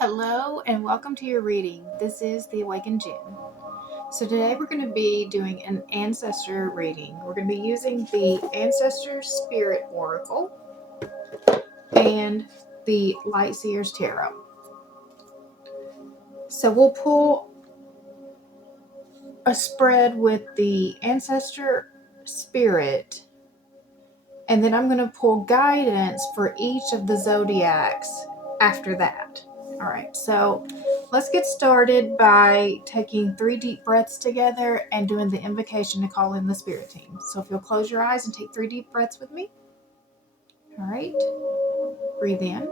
Hello and welcome to your reading. This is the Awakened Jinn. So today we're going to be doing an ancestor reading. We're going to be using the Ancestor Spirit Oracle and the Light Seers Tarot. So we'll pull a spread with the Ancestor Spirit, and then I'm going to pull guidance for each of the zodiacs after that. All right, so let's get started by taking 3 deep breaths together and doing the invocation to call in the spirit team. So if you'll close your eyes and take 3 deep breaths with me. All right, breathe in.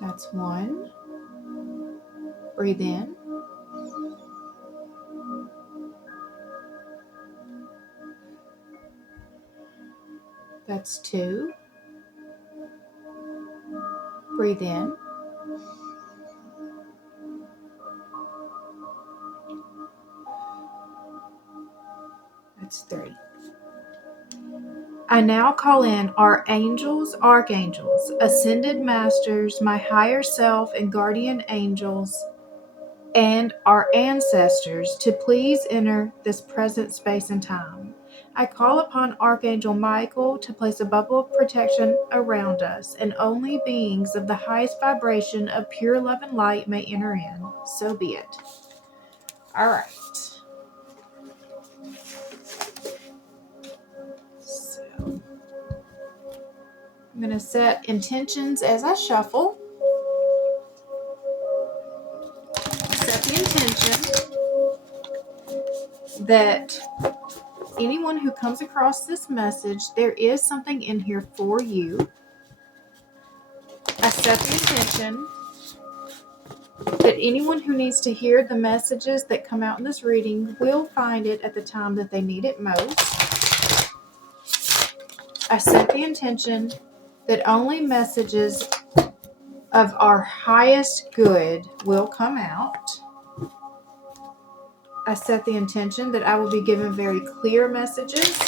That's 1. Breathe in. That's 2. Breathe in. That's 3. I now call in our angels, archangels, ascended masters, my higher self and guardian angels, and our ancestors to please enter this present space and time. I call upon Archangel Michael to place a bubble of protection around us, and only beings of the highest vibration of pure love and light may enter in. So be it. All right. So I'm going to set intentions as I shuffle. Set the intention that anyone who comes across this message, there is something in here for you. I set the intention that anyone who needs to hear the messages that come out in this reading will find it at the time that they need it most. I set the intention that only messages of our highest good will come out. I set the intention that I will be given very clear messages,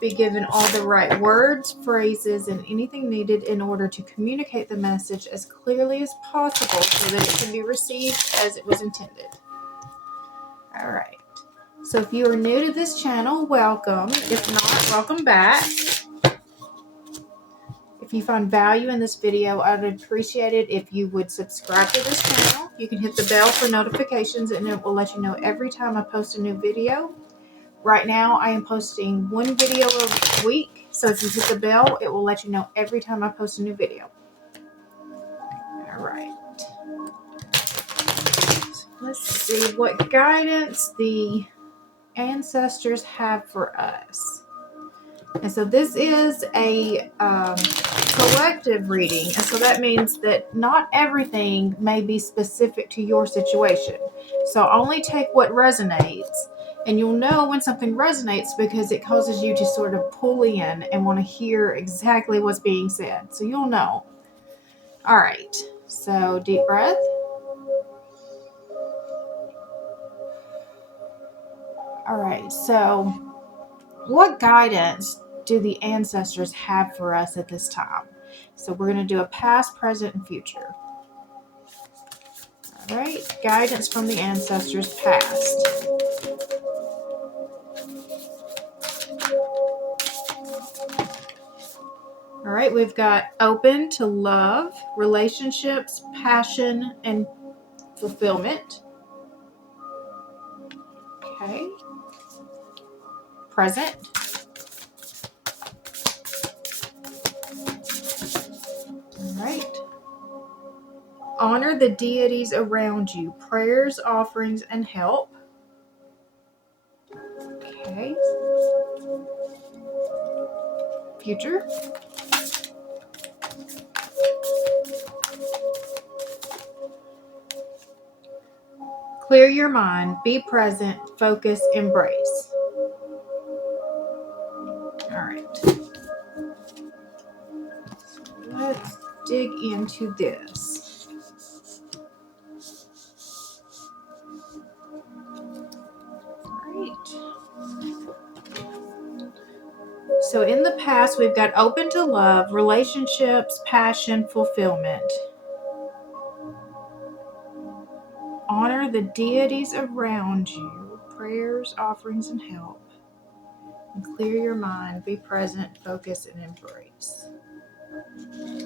be given all the right words, phrases, and anything needed in order to communicate the message as clearly as possible so that it can be received as it was intended. All right. So if you are new to this channel, welcome. If not, welcome back. If you find value in this video, I would appreciate it if you would subscribe to this channel. You can hit the bell for notifications and it will let you know every time I post a new video. Right now, I am posting 1 video a week, so if you hit the bell, it will let you know every time I post a new video. All right. Let's see what guidance the ancestors have for us. And so this is a collective reading, and so that means that not everything may be specific to your situation. So only take what resonates. And you'll know when something resonates because it causes you to sort of pull in and want to hear exactly what's being said. So you'll know. All right. So deep breath. All right. So what guidance do the ancestors have for us at this time? So we're going to do a past, present, and future. All right. Guidance from the ancestors past. All right, we've got open to love, relationships, passion, and fulfillment. Okay. Present. All right. Honor the deities around you, prayers, offerings, and help. Okay. Future. Clear your mind, be present, focus, embrace. All right. Let's dig into this. All right. So in the past, we've got open to love, relationships, passion, fulfillment. Honor the deities around you, prayers, offerings, and help. And clear your mind, be present, focus, and embrace. Great.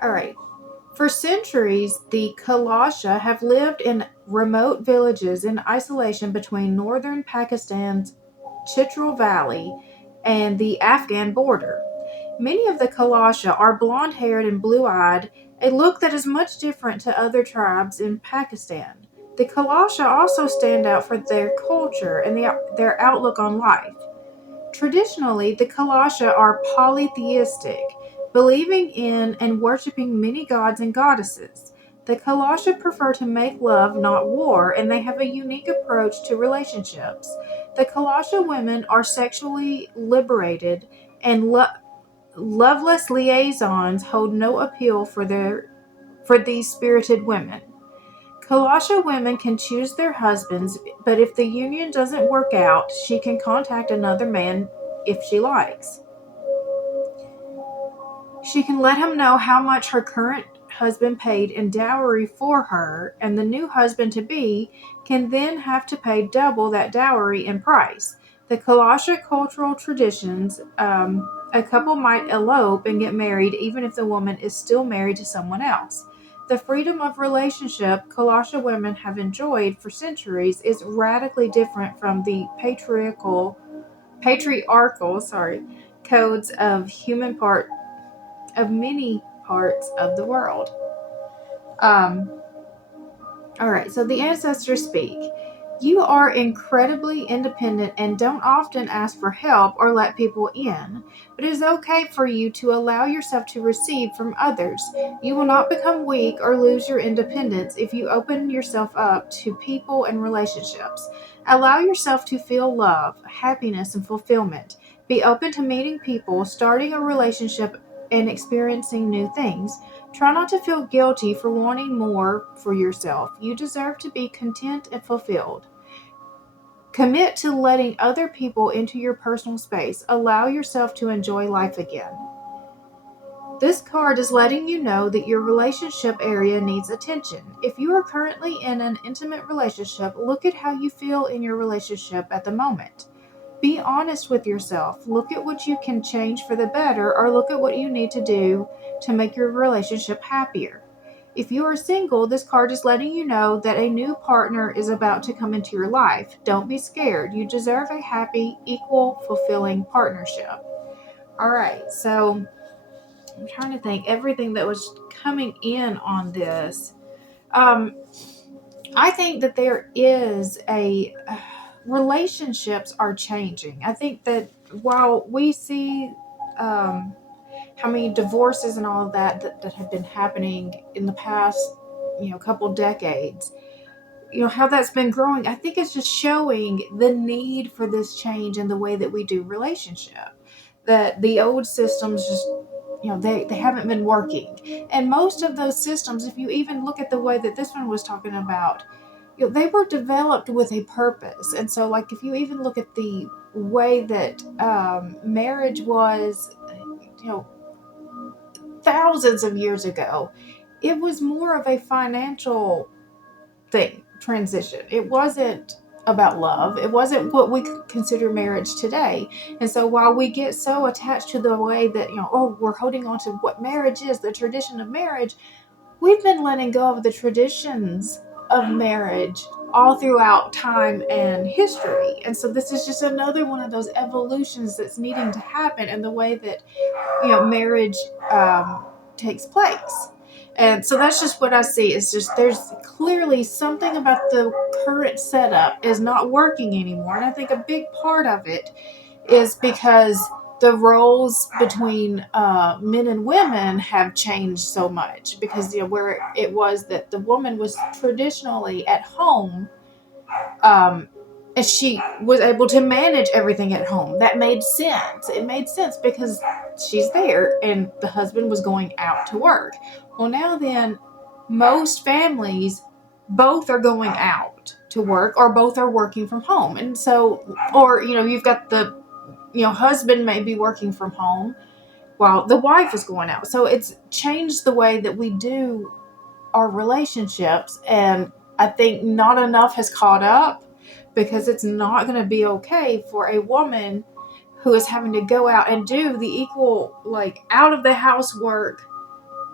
All right. For centuries, the 𝐓𝐇𝐀𝐍𝐊 have lived in remote villages in isolation between northern Pakistan's Chitral Valley and the Afghan border. Many of the 𝐓𝐇𝐀𝐍𝐊 are blonde-haired and blue-eyed, a look that is much different to other tribes in Pakistan. The 𝐓𝐇𝐀𝐍𝐊 also stand out for their culture and their outlook on life. Traditionally, the 𝐓𝐇𝐀𝐍𝐊 are polytheistic, believing in and worshiping many gods and goddesses. The 𝐓𝐇𝐀𝐍𝐊 prefer to make love, not war, and they have a unique approach to relationships. The 𝐓𝐇𝐀𝐍𝐊 women are sexually liberated, and loveless liaisons hold no appeal for these spirited women. 𝐓𝐇𝐀𝐍𝐊 women can choose their husbands, but if the union doesn't work out, she can contact another man if she likes. She can let him know how much her current husband paid in dowry for her, and the new husband-to-be can then have to pay double that dowry in price. The 𝐓𝐇𝐀𝐍𝐊 cultural traditions, a couple might elope and get married even if the woman is still married to someone else. The freedom of relationship 𝐓𝐇𝐀𝐍𝐊 women have enjoyed for centuries is radically different from the patriarchal codes of many parts of the world. All right, so the ancestors speak. You are incredibly independent and don't often ask for help or let people in, but it is okay for you to allow yourself to receive from others. You will not become weak or lose your independence if you open yourself up to people and relationships. Allow yourself to feel love, happiness, and fulfillment. Be open to meeting people, starting a relationship, and experiencing new things. Try not to feel guilty for wanting more for yourself. You deserve to be content and fulfilled. Commit to letting other people into your personal space. Allow yourself to enjoy life again. This card is letting you know that your relationship area needs attention. If you are currently in an intimate relationship, look at how you feel in your relationship at the moment. Be honest with yourself. Look at what you can change for the better, or look at what you need to do to make your relationship happier. If you are single, this card is letting you know that a new partner is about to come into your life. Don't be scared. You deserve a happy, equal, fulfilling partnership. All right, so I'm trying to think everything that was coming in on this. I think that there is relationships are changing. I think that while we see how many divorces and all of that have been happening in the past, couple decades, how that's been growing, I think it's just showing the need for this change in the way that we do relationship. That the old systems just, they haven't been working. And most of those systems, if you even look at the way that this one was talking about, they were developed with a purpose. And so, like, if you even look at the way that marriage was, thousands of years ago, it was more of a financial transition. It wasn't about love. It wasn't what we consider marriage today. And so while we get so attached to the way that, we're holding on to what marriage is, the tradition of marriage, we've been letting go of the traditions of marriage all throughout time and history. And so this is just another one of those evolutions that's needing to happen in the way that, marriage takes place. And so that's just what I see. Is just there's clearly something about the current setup is not working anymore. And I think a big part of it is because the roles between men and women have changed so much. Because where it was that the woman was traditionally at home, And she was able to manage everything at home. That made sense. It made sense because she's there and the husband was going out to work. Well, now then, most families, both are going out to work or both are working from home. And so, or, you've got the, husband may be working from home while the wife is going out. So it's changed the way that we do our relationships. And I think not enough has caught up, because it's not going to be okay for a woman who is having to go out and do the equal, out of the house work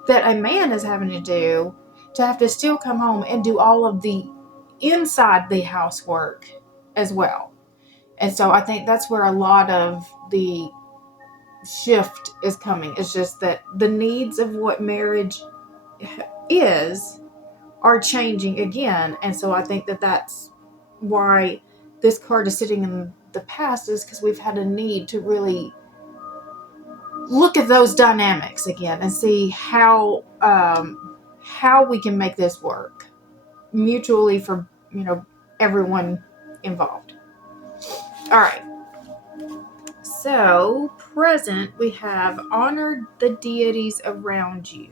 that a man is having to do, to have to still come home and do all of the inside the housework as well. And so I think that's where a lot of the shift is coming. It's just that the needs of what marriage are changing again. And so I think that that's why this card is sitting in the past, is because we've had a need to really look at those dynamics again and see how we can make this work mutually for everyone involved. All right. So present, we have honored the deities around you.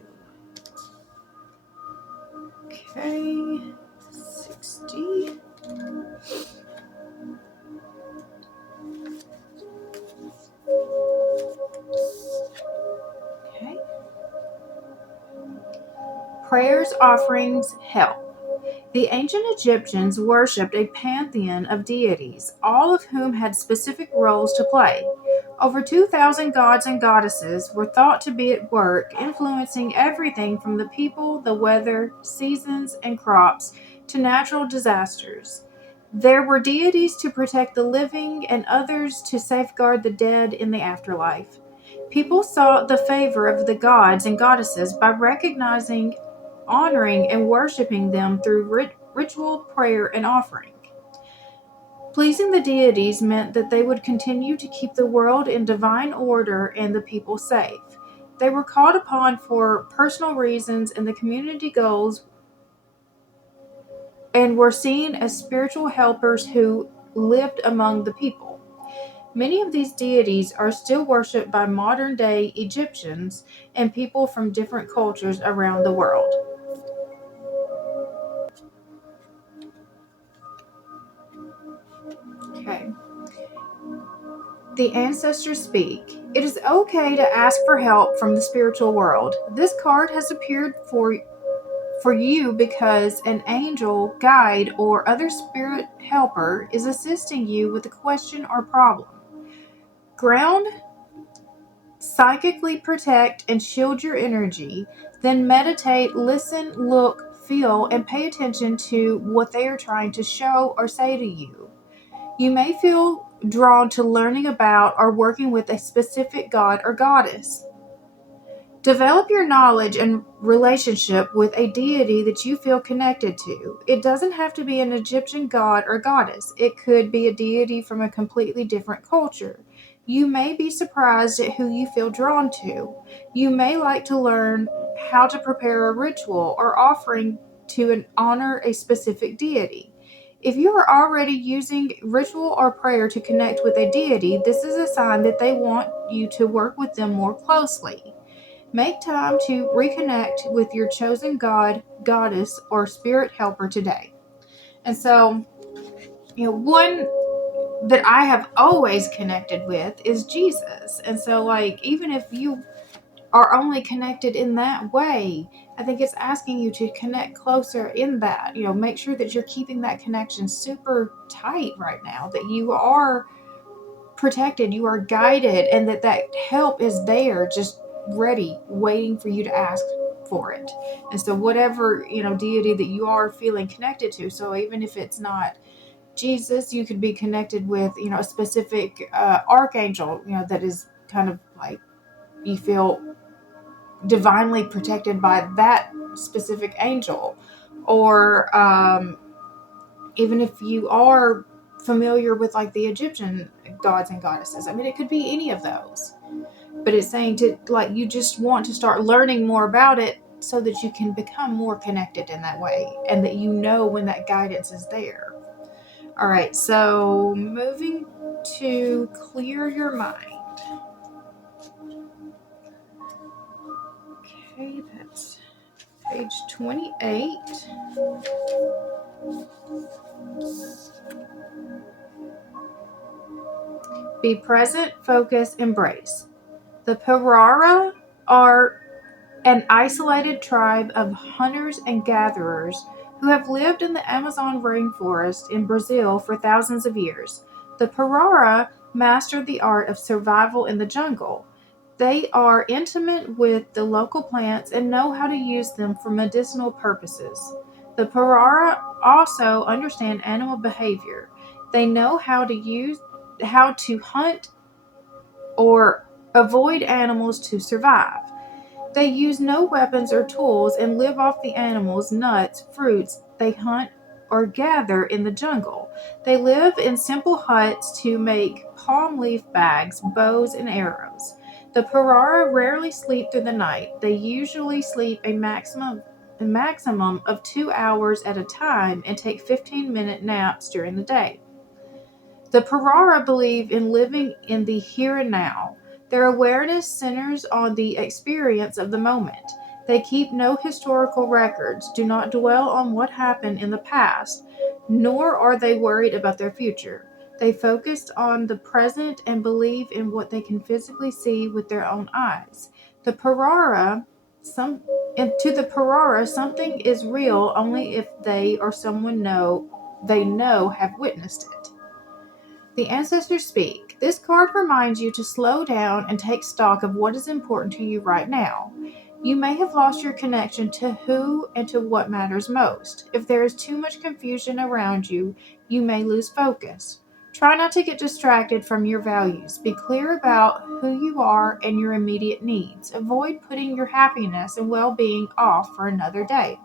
Okay, 60. Okay. Prayers, offerings, help. The ancient Egyptians worshipped a pantheon of deities, all of whom had specific roles to play. Over 2,000 gods and goddesses were thought to be at work, influencing everything from the people, the weather, seasons, and crops, to natural disasters. There were deities to protect the living and others to safeguard the dead in the afterlife. People sought the favor of the gods and goddesses by recognizing, honoring, and worshiping them through ritual, prayer, and offering. Pleasing the deities meant that they would continue to keep the world in divine order and the people safe. They were called upon for personal reasons and the community goals, and were seen as spiritual helpers who lived among the people. Many of these deities are still worshipped by modern-day Egyptians and people from different cultures around the world. Okay. The ancestors speak. It is okay to ask for help from the spiritual world. This card has appeared for you because an angel, guide, or other spirit helper is assisting you with a question or problem. Ground, psychically protect, and shield your energy. Then meditate, listen, look, feel, and pay attention to what they are trying to show or say to you. You may feel drawn to learning about or working with a specific god or goddess. Develop your knowledge and relationship with a deity that you feel connected to. It doesn't have to be an Egyptian god or goddess. It could be a deity from a completely different culture. You may be surprised at who you feel drawn to. You may like to learn how to prepare a ritual or offering to honor a specific deity. If you are already using ritual or prayer to connect with a deity, this is a sign that they want you to work with them more closely. Make time to reconnect with your chosen god, goddess, or spirit helper today. And so, one that I have always connected with is Jesus. And so, even if you are only connected in that way, I think it's asking you to connect closer in that. Make sure that you're keeping that connection super tight right now, that you are protected, you are guided, and that help is there, just ready, waiting for you to ask for it. And so whatever, deity that you are feeling connected to, so even if it's not Jesus, you could be connected with, a specific archangel, that is kind of like you feel divinely protected by that specific angel. Or even if you are familiar with the Egyptian gods and goddesses, it could be any of those. But it's saying to you just want to start learning more about it so that you can become more connected in that way, and that when that guidance is there. All right, so moving to clear your mind. Okay, that's page 28. Be present, focus, embrace. The Parara are an isolated tribe of hunters and gatherers who have lived in the Amazon rainforest in Brazil for thousands of years. The Parara mastered the art of survival in the jungle. They are intimate with the local plants and know how to use them for medicinal purposes. The Parara also understand animal behavior. They know how to hunt or avoid animals to survive. They use no weapons or tools and live off the animals, nuts, fruits they hunt or gather in the jungle. They live in simple huts to make palm leaf bags, bows, and arrows. The Parara rarely sleep through the night. They usually sleep a maximum of 2 hours at a time and take 15-minute naps during the day. The Parara believe in living in the here and now. Their awareness centers on the experience of the moment. They keep no historical records, do not dwell on what happened in the past, nor are they worried about their future. They focus on the present and believe in what they can physically see with their own eyes. To the Parara, something is real only if they or someone they know have witnessed it. The ancestors speak. This card reminds you to slow down and take stock of what is important to you right now. You may have lost your connection to who and to what matters most. If there is too much confusion around you, you may lose focus. Try not to get distracted from your values. Be clear about who you are and your immediate needs. Avoid putting your happiness and well-being off for another day.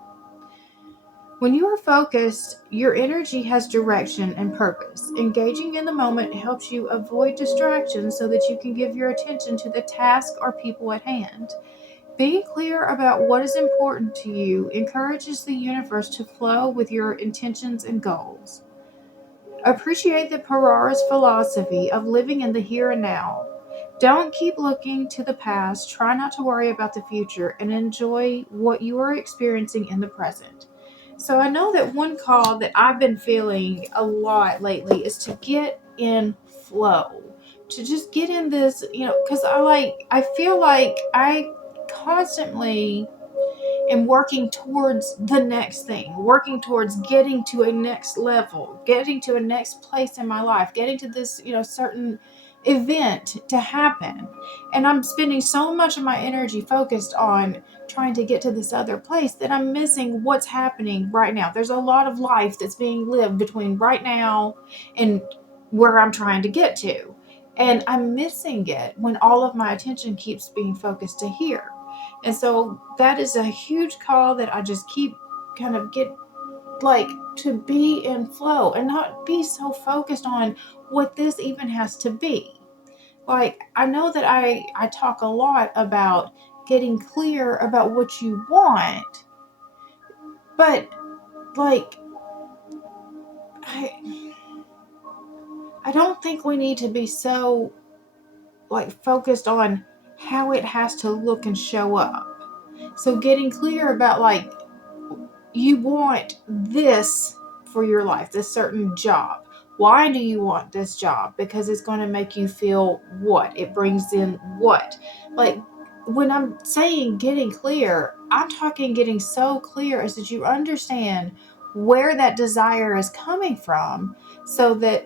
When you are focused, your energy has direction and purpose. Engaging in the moment helps you avoid distractions so that you can give your attention to the task or people at hand. Being clear about what is important to you encourages the universe to flow with your intentions and goals. Appreciate the Parara's philosophy of living in the here and now. Don't keep looking to the past, try not to worry about the future, and enjoy what you are experiencing in the present. So I know that one call that I've been feeling a lot lately is to get in flow, to just get in this, because I feel like I constantly am working towards the next thing, working towards getting to a next level, getting to a next place in my life, getting to this, certain event to happen. And I'm spending so much of my energy focused on trying to get to this other place that I'm missing what's happening right now. There's a lot of life that's being lived between right now and where I'm trying to get to. And I'm missing it when all of my attention keeps being focused to here. And so that is a huge call that I just keep kind of get to be in flow and not be so focused on what this even has to be. I know that I talk a lot about getting clear about what you want, but I don't think we need to be so focused on how it has to look and show up. So getting clear about you want this for your life, this certain job. Why do you want this job? Because it's going to make you feel what? It brings in what? When I'm saying getting clear, I'm talking getting so clear as that you understand where that desire is coming from, so that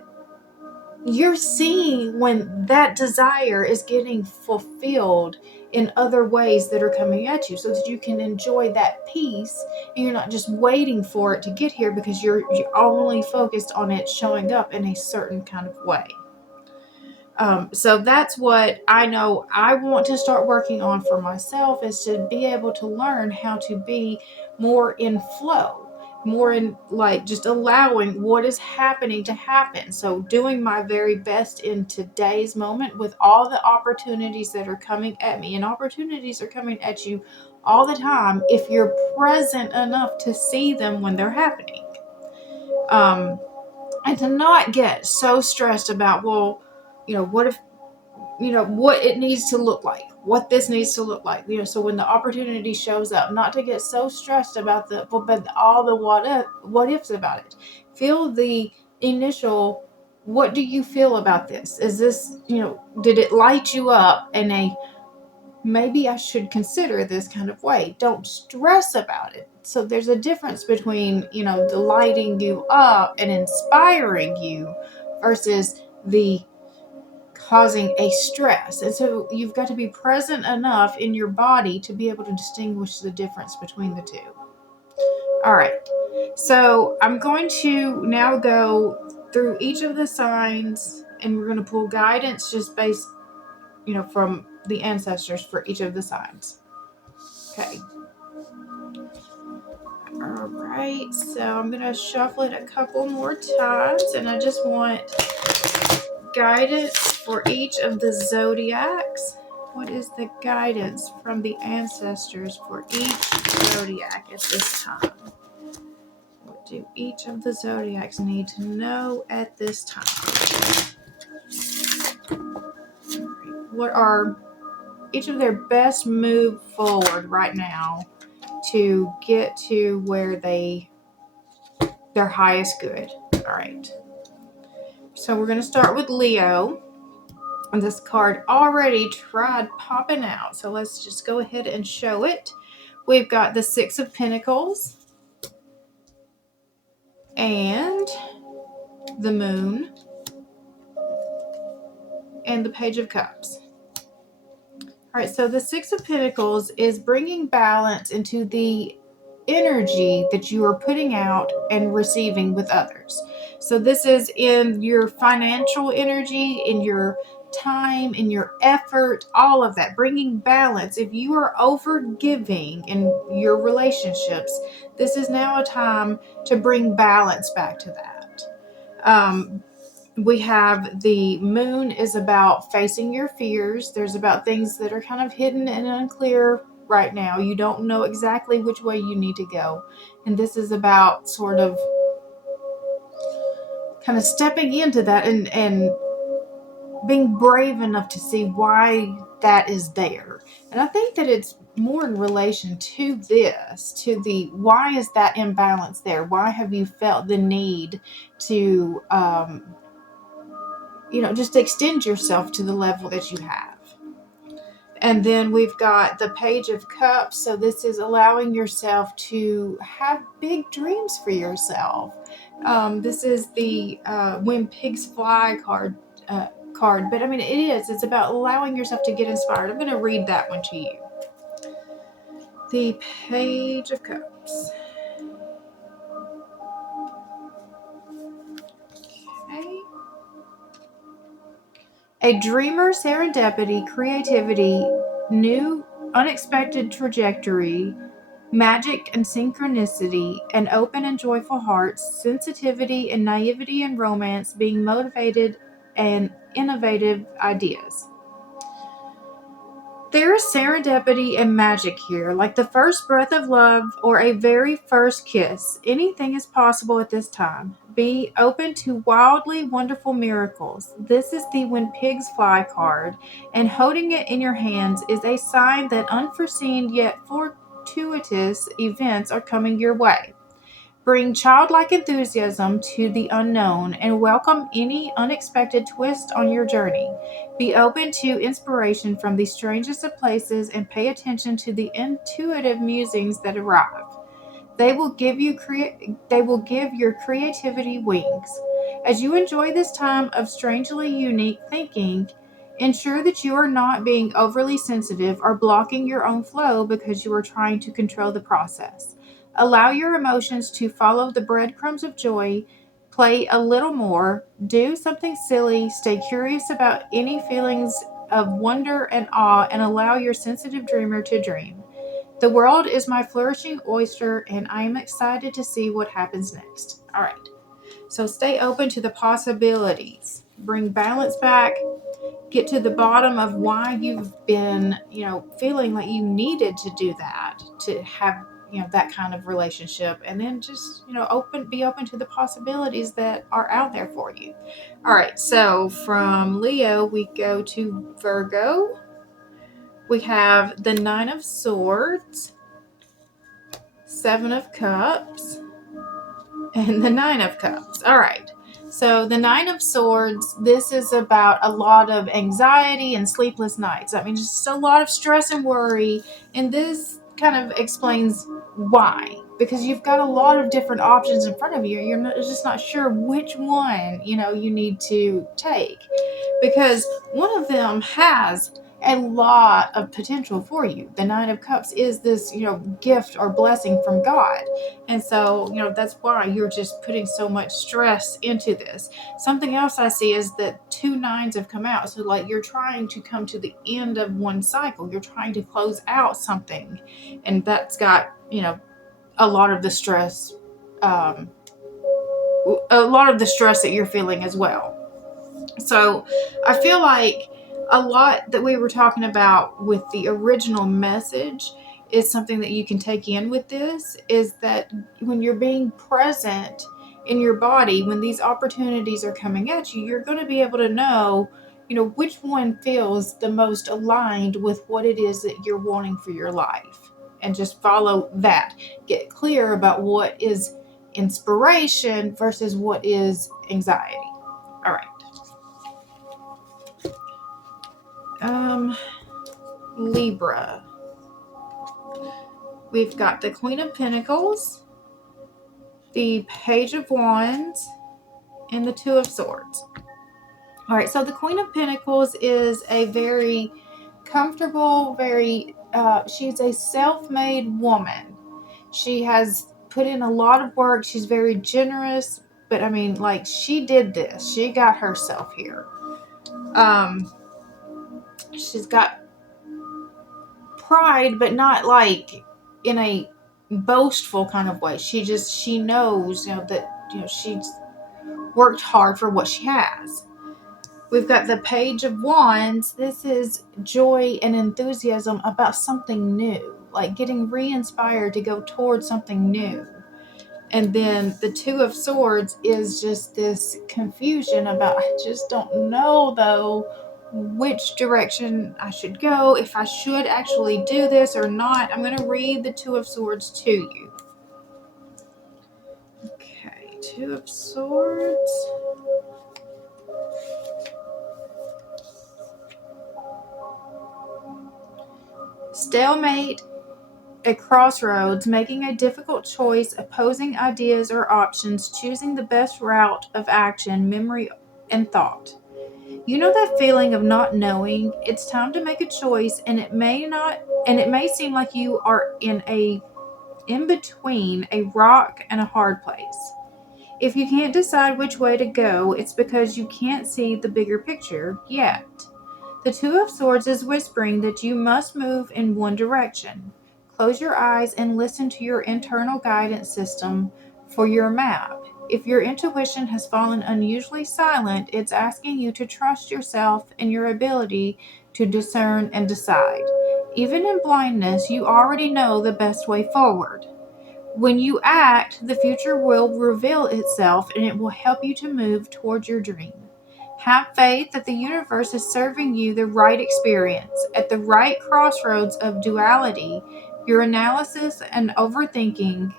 you're seeing when that desire is getting fulfilled in other ways that are coming at you, so that you can enjoy that peace and you're not just waiting for it to get here because you're only focused on it showing up in a certain kind of way. So that's what I know I want to start working on for myself, is to be able to learn how to be more in flow, more in just allowing what is happening to happen. So doing my very best in today's moment with all the opportunities that are coming at me, and opportunities are coming at you all the time if you're present enough to see them when they're happening. And to not get so stressed about, well, what if, what it needs to look like, what this needs to look like, so when the opportunity shows up, not to get so stressed about but all the what ifs about it. Feel the initial, what do you feel about this? Is this, did it light you up in a, maybe I should consider this kind of way? Don't stress about it. So there's a difference between, the lighting you up and inspiring you versus the causing a stress. And so you've got to be present enough in your body to be able to distinguish the difference between the two. All right. So I'm going to now go through each of the signs, and we're going to pull guidance just based, from the ancestors for each of the signs. Okay. All right. So I'm going to shuffle it a couple more times, and I just want guidance for each of the zodiacs. What is the guidance from the ancestors for each zodiac at this time? What do each of the zodiacs need to know at this time? What are each of their best move forward right now to get to where their highest good? All right. So we're going to start with Leo. And this card already tried popping out, so let's just go ahead and show it. We've got the Six of Pentacles and the Moon and the Page of Cups. All right, so the Six of Pentacles is bringing balance into the energy that you are putting out and receiving with others. So this is in your financial energy, in your time, in your effort, all of that, bringing balance. If you are over giving in your relationships, this is now a time to bring balance back to that. We have the Moon is about facing your fears. There's about things that are kind of hidden and unclear right now. You don't know exactly which way you need to go. And this is about sort of kind of stepping into that and being brave enough to see why that is there. And I think that it's more in relation to this, to the why is that imbalance there? Why have you felt the need to just extend yourself to the level that you have? And then we've got the Page of Cups. So this is allowing yourself to have big dreams for yourself. This is the When Pigs Fly card. But I mean, it's about allowing yourself to get inspired. I'm going to read that one to you. The Page of Cups. Okay. A dreamer, serendipity, creativity, new, unexpected trajectory, magic and synchronicity, an open and joyful heart, sensitivity and naivety and romance, being motivated and innovative ideas. There is serendipity and magic here, like the first breath of love or a very first kiss. Anything is possible at this time. Be open to wildly wonderful miracles. This is the When Pigs Fly card, and holding it in your hands is a sign that unforeseen yet fortuitous events are coming your way. Bring childlike enthusiasm to the unknown and welcome any unexpected twist on your journey. Be open to inspiration from the strangest of places and pay attention to the intuitive musings that arrive. They will give your creativity wings. As you enjoy this time of strangely unique thinking, ensure that you are not being overly sensitive or blocking your own flow because you are trying to control the process. Allow your emotions to follow the breadcrumbs of joy. Play a little more. Do something silly. Stay curious about any feelings of wonder and awe, and allow your sensitive dreamer to dream. The world is my flourishing oyster, and I am excited to see what happens next. All right. So stay open to the possibilities. Bring balance back. Get to the bottom of why you've been, feeling like you needed to do that, to have that kind of relationship, and then just, be open to the possibilities that are out there for you. All right, so from Leo, we go to Virgo. We have the Nine of Swords, Seven of Cups, and the Nine of Cups. All right. So the Nine of Swords, this is about a lot of anxiety and sleepless nights. I mean, just a lot of stress and worry. And this kind of explains why. Because you've got a lot of different options in front of you. You're just not sure which one, you need to take. Because one of them has a lot of potential for you. The Nine of Cups is this, gift or blessing from God. And so, that's why you're just putting so much stress into this. Something else I see is that 2 nines have come out. So like you're trying to come to the end of one cycle. You're trying to close out something. And that's got, a lot of the stress, that you're feeling as well. So I feel like a lot that we were talking about with the original message is something that you can take in with this, is that when you're being present in your body, when these opportunities are coming at you, you're going to be able to know, which one feels the most aligned with what it is that you're wanting for your life, and just follow that. Get clear about what is inspiration versus what is anxiety. All right. Libra. We've got the Queen of Pentacles, the Page of Wands, and the Two of Swords. All right, so the Queen of Pentacles is a very comfortable, she's a self-made woman. She has put in a lot of work. She's very generous, but I mean, like, she did this. She got herself here. She's got pride, but not like in a boastful kind of way. She knows, that, she's worked hard for what she has. We've got the Page of Wands. This is joy and enthusiasm about something new, like getting re-inspired to go towards something new. And then the Two of Swords is just this confusion about, I just don't know though which direction I should go, if I should actually do this or not. I'm going to read the Two of Swords to you. Okay, Two of Swords. Stalemate, a crossroads, making a difficult choice, opposing ideas or options, choosing the best route of action, memory, and thought. You know that feeling of not knowing? It's time to make a choice, and it may seem like you are in between a rock and a hard place. If you can't decide which way to go, it's because you can't see the bigger picture yet. The Two of Swords is whispering that you must move in one direction. Close your eyes and listen to your internal guidance system for your map. If your intuition has fallen unusually silent, it's asking you to trust yourself and your ability to discern and decide. Even in blindness, you already know the best way forward. When you act, the future will reveal itself, and it will help you to move towards your dream. Have faith that the universe is serving you the right experience. At the right crossroads of duality, your analysis and overthinking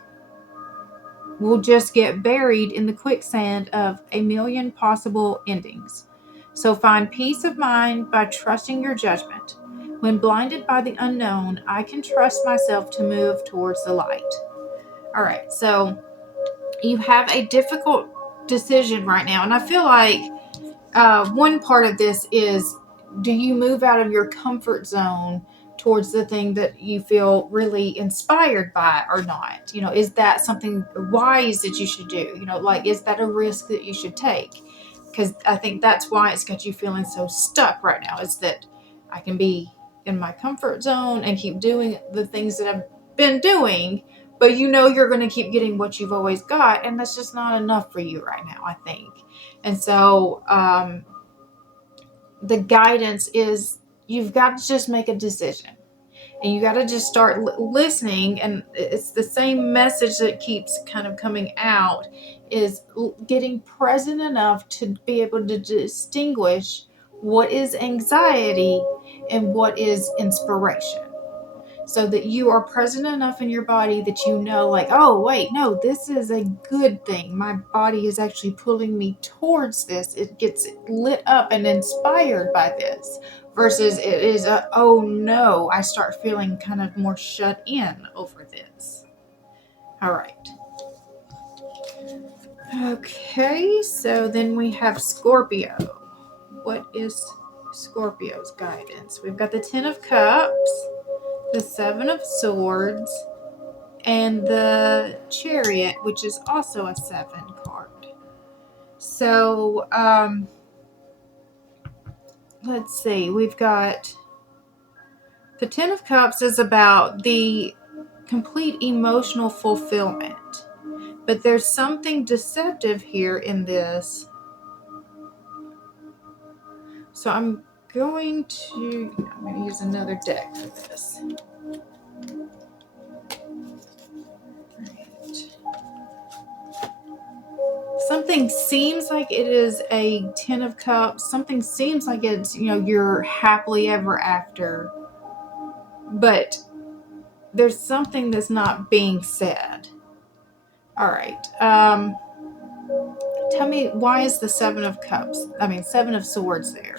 will just get buried in the quicksand of a million possible endings. So find peace of mind by trusting your judgment. When blinded by the unknown, I can trust myself to move towards the light. All right, so you have a difficult decision right now, and I feel like one part of this is, do you move out of your comfort zone towards the thing that you feel really inspired by or not? Is that something wise that you should do? Is that a risk that you should take? Because I think that's why it's got you feeling so stuck right now, is that I can be in my comfort zone and keep doing the things that I've been doing, but you're going to keep getting what you've always got, and that's just not enough for you right now, I think. And so the guidance is, you've got to just make a decision. And you got to just start listening. And it's the same message that keeps kind of coming out, is getting present enough to be able to distinguish what is anxiety and what is inspiration. So that you are present enough in your body that you know, like, oh, wait, no, this is a good thing. My body is actually pulling me towards this. It gets lit up and inspired by this. Versus it is oh no, I start feeling kind of more shut in over this. All right. Okay, so then we have Scorpio. What is Scorpio's guidance? We've got the Ten of Cups, the Seven of Swords, and the Chariot, which is also a 7 card. So, let's see. We've got the Ten of Cups is about the complete emotional fulfillment. But there's something deceptive here in this. So I'm going to use another deck for this. Something seems like it is a Ten of Cups. Something seems like it's, you're happily ever after. But there's something that's not being said. All right. Tell me, why is the Seven of Swords there?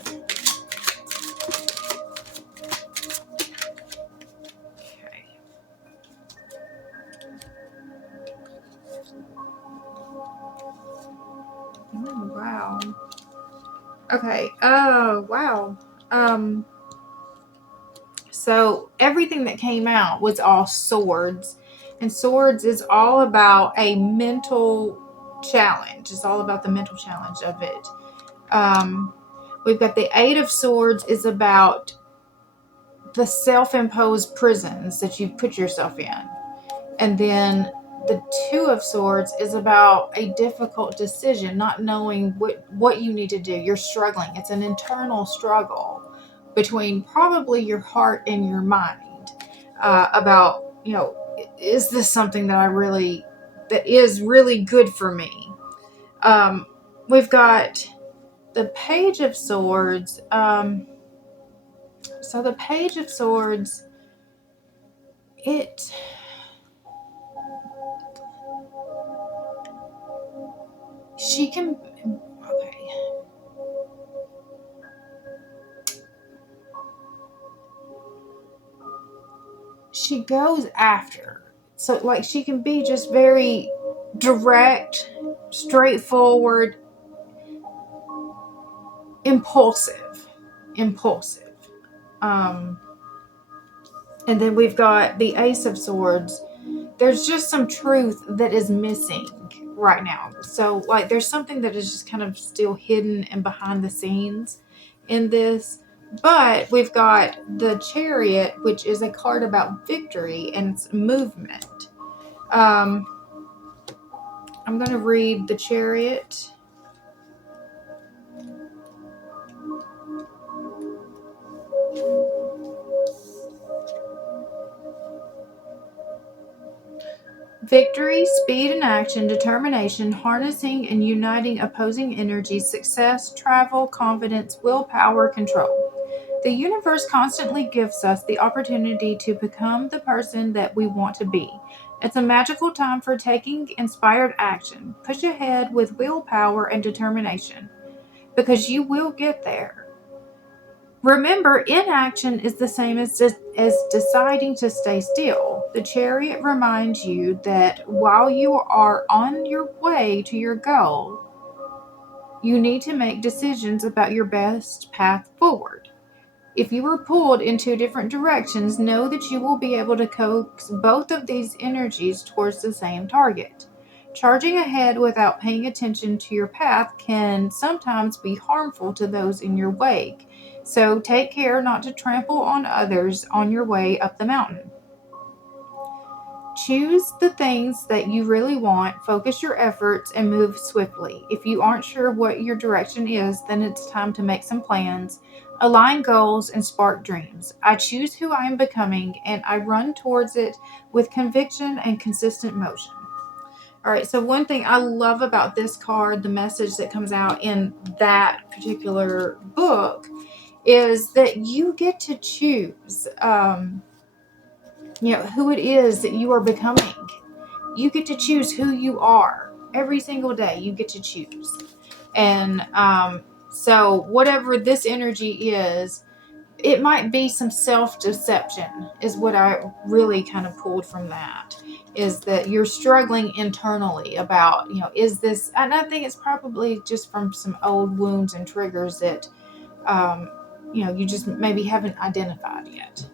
Okay. Oh, wow. Okay. Oh, wow. So everything that came out was all swords. And swords is all about a mental challenge. It's all about the mental challenge of it. We've got the Eight of Swords is about the self-imposed prisons that you put yourself in. And then the Two of Swords is about a difficult decision, not knowing what you need to do. You're struggling. It's an internal struggle between probably your heart and your mind about, is this something that is really good for me? We've got the Page of Swords. So the Page of Swords, she can, okay. She goes after. So, like, she can be just very direct, straightforward, impulsive. And then we've got the Ace of Swords. There's just some truth that is missing right now. So, like, there's something that is just kind of still hidden and behind the scenes in this. But we've got the Chariot, which is a card about victory and movement. I'm going to read the Chariot. Victory, speed and action, determination, harnessing and uniting opposing energies, success, travel, confidence, willpower, control. The universe constantly gives us the opportunity to become the person that we want to be. It's a magical time for taking inspired action. Push ahead with willpower and determination, because you will get there. Remember, inaction is the same as deciding to stay still. The Chariot reminds you that while you are on your way to your goal, you need to make decisions about your best path forward. If you are pulled in two different directions, know that you will be able to coax both of these energies towards the same target. Charging ahead without paying attention to your path can sometimes be harmful to those in your wake. So take care not to trample on others on your way up the mountain. Choose the things that you really want, focus your efforts, and move swiftly. If you aren't sure what your direction is, then it's time to make some plans, align goals, and spark dreams. I choose who I am becoming, and I run towards it with conviction and consistent motion. All right, so one thing I love about this card, the message that comes out in that particular book, is that you get to choose, who it is that you are becoming. You get to choose who you are every single day. You get to choose. And so whatever this energy is, it might be some self-deception is what I really kind of pulled from that, is that you're struggling internally about, is this, and I think it's probably just from some old wounds and triggers that, you just maybe haven't identified yet.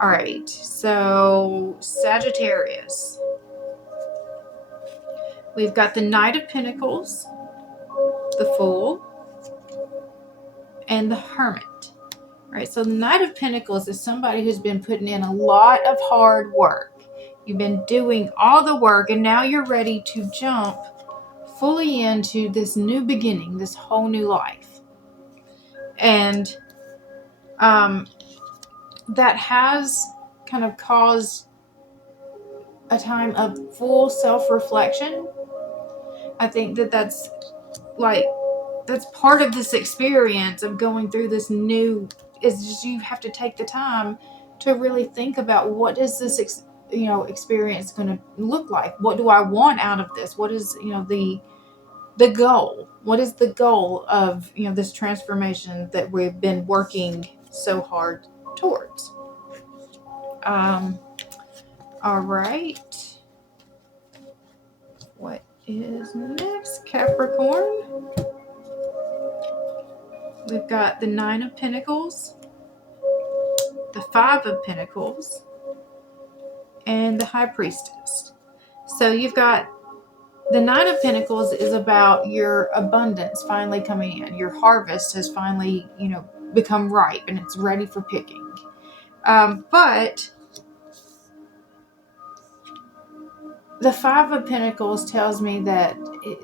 All right, so Sagittarius. We've got the Knight of Pentacles, the Fool, and the Hermit. All right, so the Knight of Pentacles is somebody who's been putting in a lot of hard work. You've been doing all the work, and now you're ready to jump fully into this new beginning, this whole new life. And that has kind of caused a time of full self-reflection. I think that's part of this experience of going through this new, is just you have to take the time to really think about what is this experience going to look like. What do I want out of this? What is the goal? What is the goal of this transformation that we've been working so hard towards? All right. What is next? Capricorn. We've got the Nine of Pentacles, the Five of Pentacles, and the High Priestess. So you've got the Nine of Pentacles is about your abundance finally coming in. Your harvest has finally, become ripe and it's ready for picking. But the Five of Pentacles tells me that it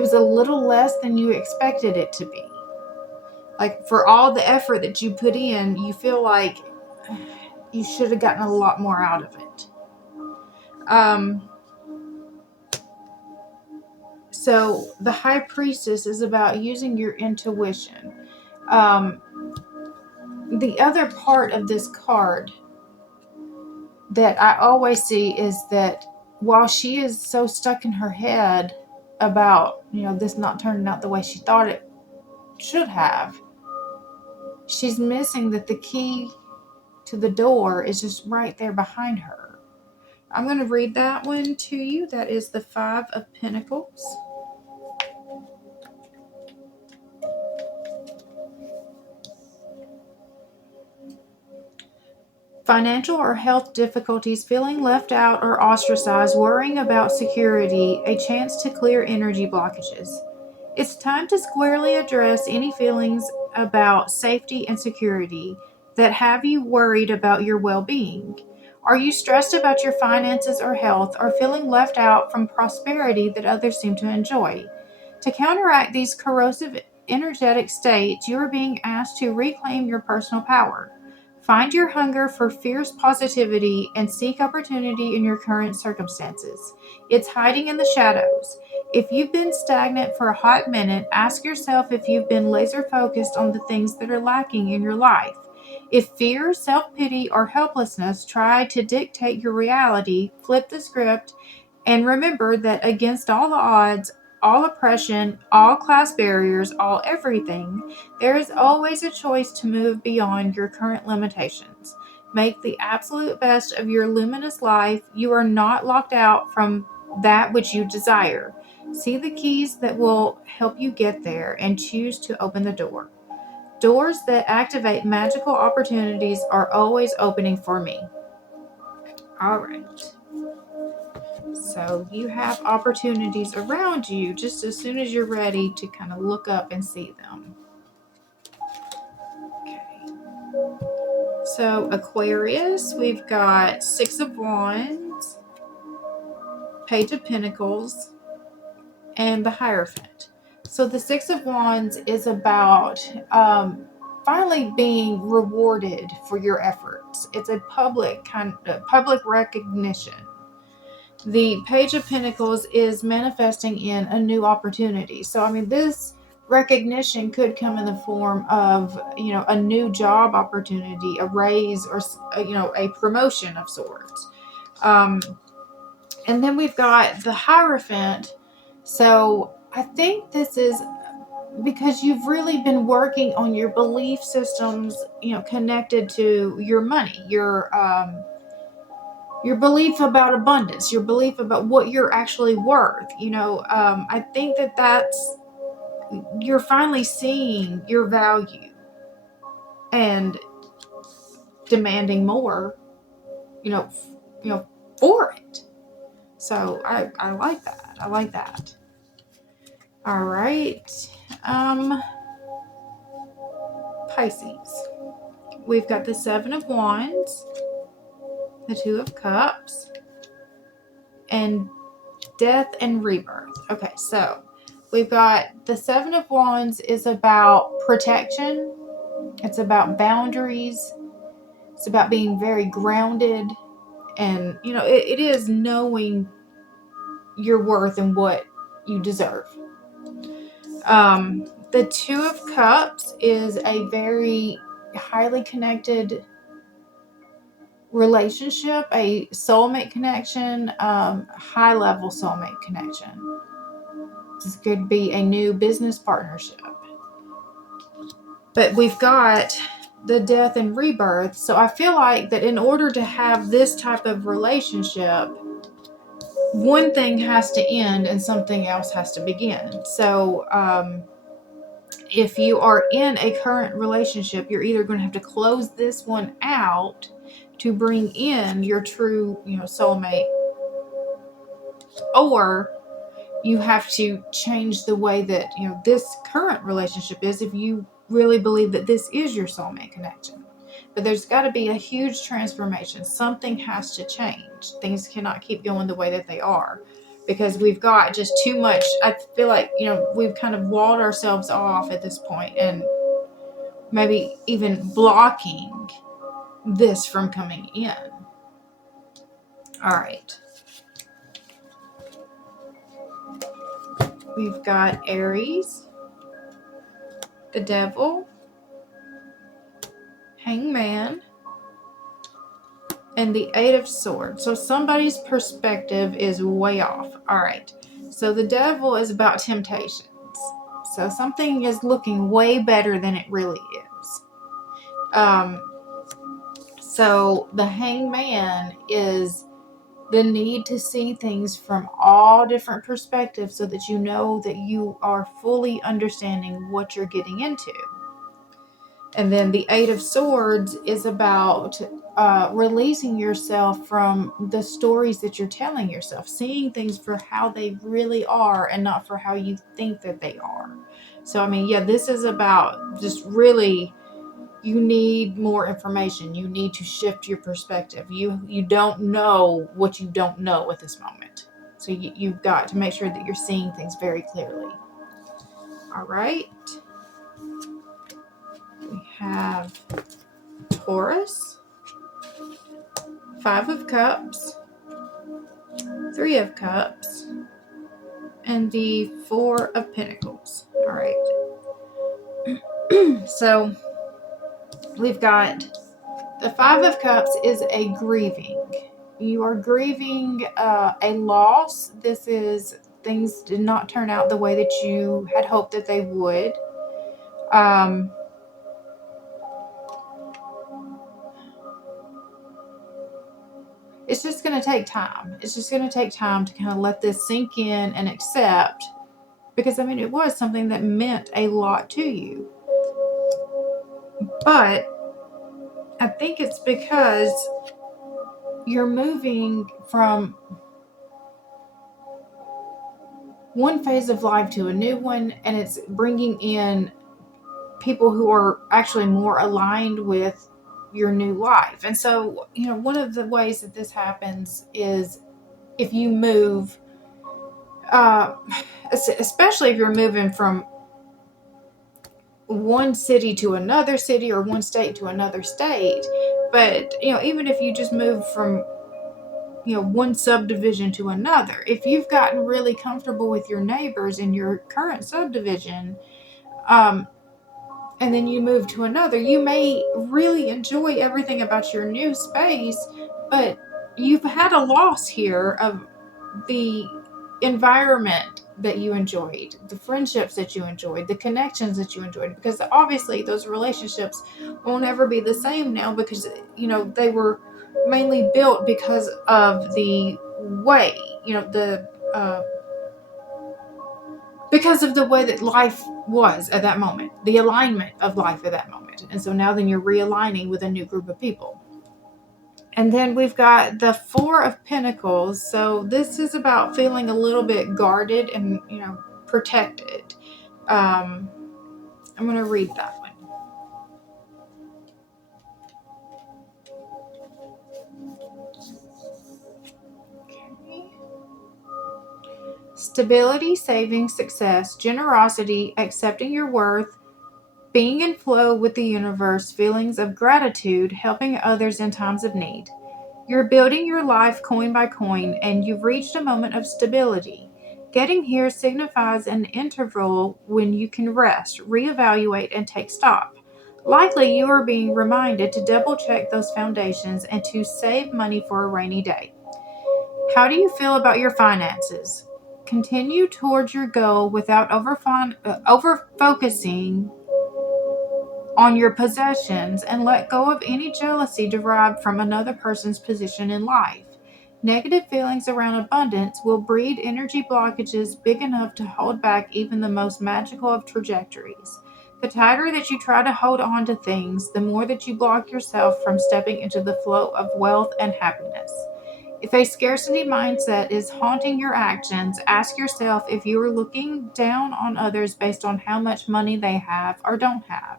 was a little less than you expected it to be. Like, for all the effort that you put in, you feel like you should have gotten a lot more out of it. So the High Priestess is about using your intuition. The other part of this card that I always see is that while she is so stuck in her head about, this not turning out the way she thought it should have, she's missing that the key to the door is just right there behind her. I'm going to read that one to you. That is the Five of Pentacles. Financial or health difficulties, feeling left out or ostracized, worrying about security, a chance to clear energy blockages. It's time to squarely address any feelings about safety and security that have you worried about your well-being. Are you stressed about your finances or health, or feeling left out from prosperity that others seem to enjoy? To counteract these corrosive energetic states, you are being asked to reclaim your personal power. Find your hunger for fierce positivity and seek opportunity in your current circumstances. It's hiding in the shadows. If you've been stagnant for a hot minute, ask yourself if you've been laser focused on the things that are lacking in your life. If fear, self-pity, or helplessness try to dictate your reality, flip the script and remember that against all the odds, all oppression, all class barriers, all everything, there is always a choice to move beyond your current limitations. Make the absolute best of your luminous life. You are not locked out from that which you desire. See the keys that will help you get there and choose to open the door. Doors that activate magical opportunities are always opening for me. All right. So you have opportunities around you just as soon as you're ready to kind of look up and see them. Okay. So Aquarius, we've got Six of Wands, Page of Pentacles, and the Hierophant. So the Six of Wands is about finally being rewarded for your efforts. It's a public recognition. The Page of Pentacles is manifesting in a new opportunity. So I mean, this recognition could come in the form of, you know, a new job opportunity, a raise, or, you know, a promotion of sorts. And then we've got the Hierophant. So I think this is because you've really been working on your belief systems, you know, connected to your money, your belief about abundance, your belief about what you're actually worth. You know, I think that's, you're finally seeing your value and demanding more, you know, for it. So I like that. I like that. All right. Pisces. We've got the Seven of Wands, the Two of Cups, and Death and Rebirth. Okay, so we've got the Seven of Wands is about protection. It's about boundaries. It's about being very grounded. And, you know, it is knowing your worth and what you deserve. The Two of Cups is a very highly connected relationship, a soulmate connection, high level soulmate connection. This could be a new business partnership. But we've got the Death and Rebirth. So I feel like that in order to have this type of relationship, one thing has to end and something else has to begin. So if you are in a current relationship, you're either going to have to close this one out to bring in your true, you know, soulmate, or you have to change the way that, you know, this current relationship is, if you really believe that this is your soulmate connection. But there's got to be a huge transformation. Something has to change. Things cannot keep going the way that they are, because we've got just too much. I feel like, you know, we've kind of walled ourselves off at this point, and maybe even blocking this from coming in. All right. We've got Aries, the Devil, Hangman, and the Eight of Swords. So somebody's perspective is way off. All right. So the Devil is about temptations. So something is looking way better than it really is. So the Hangman is the need to see things from all different perspectives so that you know that you are fully understanding what you're getting into. And then the Eight of Swords is about releasing yourself from the stories that you're telling yourself, seeing things for how they really are and not for how you think that they are. So, I mean, yeah, this is about just really, you need more information. You need to shift your perspective. You don't know what you don't know at this moment. So you've got to make sure that you're seeing things very clearly. All right. We have Taurus, Five of Cups, Three of Cups, and the Four of Pentacles. All right. So we've got the Five of Cups is a grieving. You are grieving a loss. This is things did not turn out the way that you had hoped that they would. It's just going to take time. It's just going to take time to kind of let this sink in and accept, because I mean, it was something that meant a lot to you. But I think it's because you're moving from one phase of life to a new one, and it's bringing in people who are actually more aligned with your new life. And so, one of the ways that this happens is if you move, especially if you're moving from one city to another city or one state to another state. But, even if you just move from, one subdivision to another, if you've gotten really comfortable with your neighbors in your current subdivision, and then you move to another, you may really enjoy everything about your new space, but you've had a loss here of the environment that you enjoyed, the friendships that you enjoyed, the connections that you enjoyed, because obviously those relationships will never be the same now, because they were mainly built because of the way, because of the way that life was at that moment, the alignment of life at that moment. And so now then you're realigning with a new group of people. And then we've got the Four of Pentacles. So this is about feeling a little bit guarded and, protected. I'm going to read that one. Okay. Stability, saving, success, generosity, accepting your worth, being in flow with the universe, feelings of gratitude, helping others in times of need. You're building your life coin by coin, and you've reached a moment of stability. Getting here signifies an interval when you can rest, reevaluate, and take stock. Likely, you are being reminded to double-check those foundations and to save money for a rainy day. How do you feel about your finances? Continue towards your goal without over-focusing on your possessions, and let go of any jealousy derived from another person's position in life. Negative feelings around abundance will breed energy blockages big enough to hold back even the most magical of trajectories. The tighter that you try to hold on to things, the more that you block yourself from stepping into the flow of wealth and happiness. If a scarcity mindset is haunting your actions, ask yourself if you are looking down on others based on how much money they have or don't have.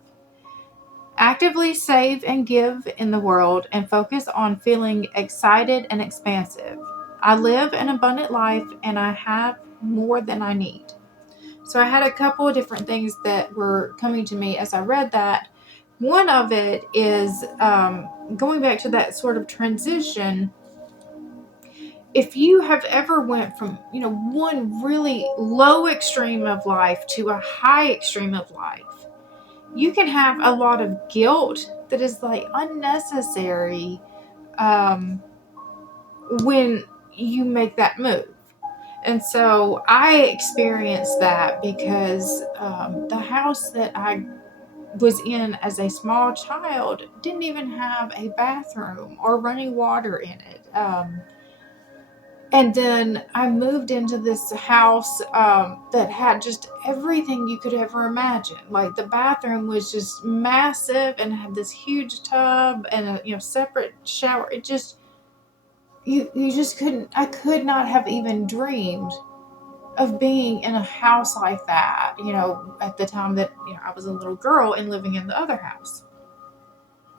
Actively save and give in the world and focus on feeling excited and expansive. I live an abundant life and I have more than I need. So I had a couple of different things that were coming to me as I read that. One of it is going back to that sort of transition. If you have ever went from, one really low extreme of life to a high extreme of life, you can have a lot of guilt that is unnecessary when you make that move. And so I experienced that because the house that I was in as a small child didn't even have a bathroom or running water in it. And then I moved into this house that had just everything you could ever imagine. Like the bathroom was just massive and had this huge tub and a separate shower. It just you just couldn't. I could not have even dreamed of being in a house like that. At the time that I was a little girl and living in the other house.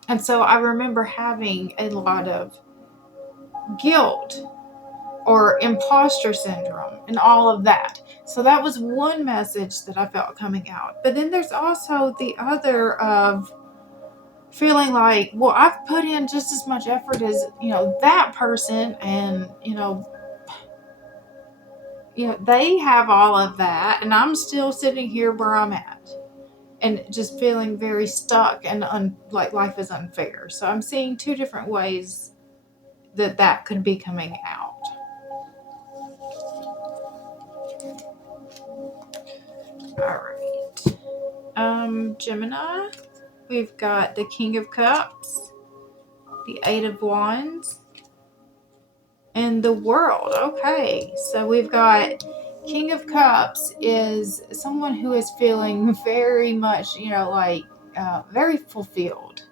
And so I remember having a lot of guilt or imposter syndrome and all of that. So that was one message that I felt coming out. But then there's also the other of feeling like, well, I've put in just as much effort as, that person, and, they have all of that, and I'm still sitting here where I'm at. And just feeling very stuck and like life is unfair. So I'm seeing two different ways that could be coming out. All right. Gemini, we've got the King of Cups, the Eight of Wands, and the World. Okay, so we've got King of Cups is someone who is feeling very much, very fulfilled.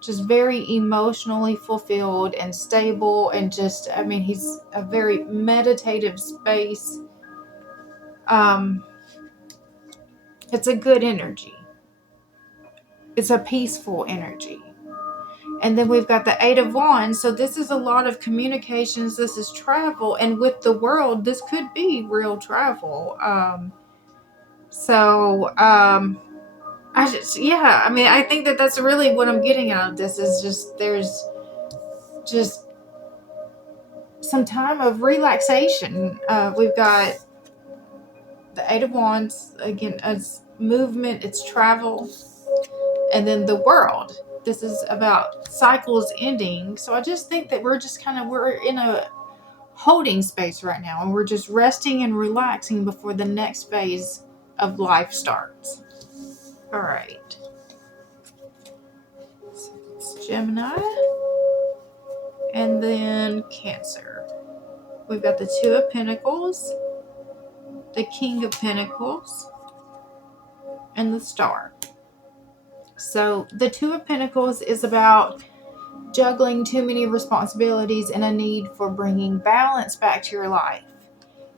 Just very emotionally fulfilled and stable, and just, he's a very meditative space. It's a good energy. It's a peaceful energy. And then we've got the Eight of Wands. So this is a lot of communications. This is travel. And with the World, this could be real travel. I think that that's really what I'm getting out of this, is just there's just some time of relaxation. We've got the Eight of Wands, again, it's movement, it's travel, and then the World. This is about cycles ending. So I just think that we're in a holding space right now, and we're just resting and relaxing before the next phase of life starts. All right. So it's Gemini, and then Cancer. We've got the Two of Pentacles, the King of Pentacles, and the Star. So the Two of Pentacles is about juggling too many responsibilities and a need for bringing balance back to your life.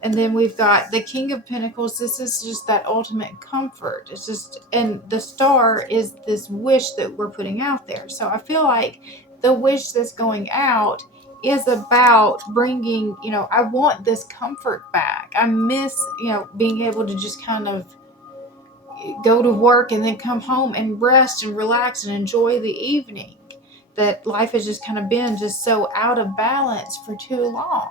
And then we've got the King of Pentacles. This is just that ultimate comfort. It's just, and the Star is this wish that we're putting out there. So I feel like the wish that's going out is about bringing, I want this comfort back. I miss, being able to just kind of go to work and then come home and rest and relax and enjoy the evening. That life has just kind of been just so out of balance for too long.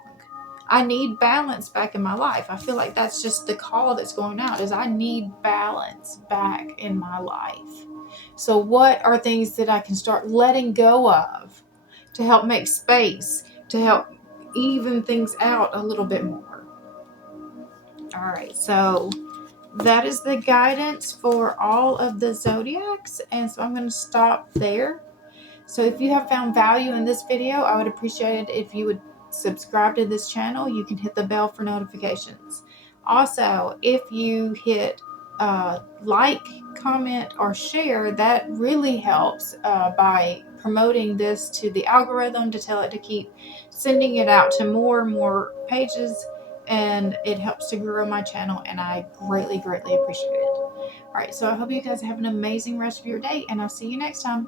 I need balance back in my life. I feel like that's just the call that's going out, is I need balance back in my life. So what are things that I can start letting go of to help make space, to help even things out a little bit more? All right, so that is the guidance for all of the zodiacs, and so I'm going to stop there. So if you have found value in this video, I would appreciate it if you would subscribe to this channel. You can hit the bell for notifications. Also, if you hit like, comment, or share, that really helps by promoting this to the algorithm, to tell it to keep sending it out to more and more pages, and it helps to grow my channel, and I greatly appreciate it. All right, so I hope you guys have an amazing rest of your day, and I'll see you next time.